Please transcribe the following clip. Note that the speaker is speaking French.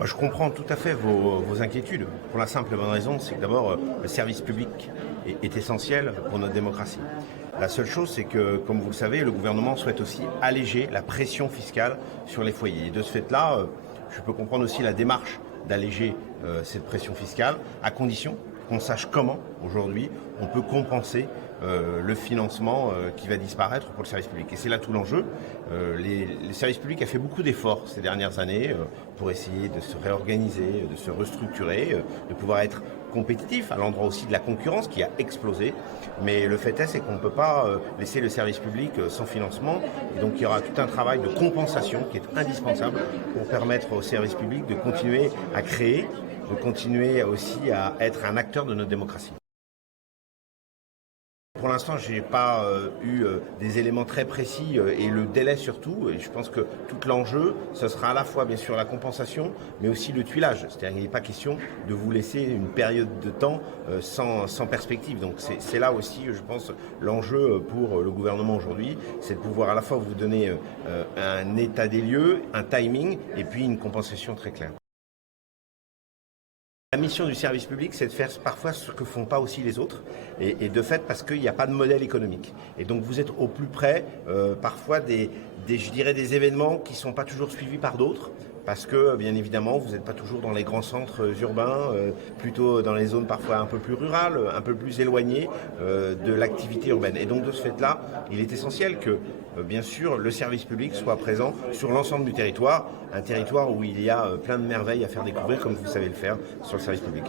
Moi, je comprends tout à fait vos inquiétudes. Pour la simple et bonne raison, c'est que d'abord, le service public est essentiel pour notre démocratie. La seule chose, c'est que, comme vous le savez, le gouvernement souhaite aussi alléger la pression fiscale sur les foyers. Et de ce fait-là, je peux comprendre aussi la démarche d'alléger cette pression fiscale, à condition qu'on sache comment, aujourd'hui, on peut compenser le financement qui va disparaître pour le service public. Et c'est là tout l'enjeu. Le service public a fait beaucoup d'efforts ces dernières années pour essayer de se réorganiser, de se restructurer, de pouvoir être compétitif à l'endroit aussi de la concurrence qui a explosé. Mais le fait est, c'est qu'on ne peut pas laisser le service public sans financement. Et donc il y aura tout un travail de compensation qui est indispensable pour permettre au service public de continuer à créer, de continuer aussi à être un acteur de notre démocratie. Pour l'instant, je n'ai pas eu des éléments très précis et le délai surtout. Et je pense que tout l'enjeu, ce sera à la fois bien sûr la compensation, mais aussi le tuilage. C'est-à-dire qu'il n'est pas question de vous laisser une période de temps sans perspective. Donc c'est là aussi, je pense, l'enjeu pour le gouvernement aujourd'hui, c'est de pouvoir à la fois vous donner un état des lieux, un timing et puis une compensation très claire. La mission du service public, c'est de faire parfois ce que font pas aussi les autres, et de fait parce qu'il n'y a pas de modèle économique. Et donc vous êtes au plus près, parfois je dirais des événements qui ne sont pas toujours suivis par d'autres, parce que bien évidemment vous n'êtes pas toujours dans les grands centres urbains, plutôt dans les zones parfois un peu plus rurales, un peu plus éloignées de l'activité urbaine. Et donc de ce fait-là, il est essentiel que bien sûr le service public soit présent sur l'ensemble du territoire, un territoire où il y a plein de merveilles à faire découvrir comme vous savez le faire sur le service public.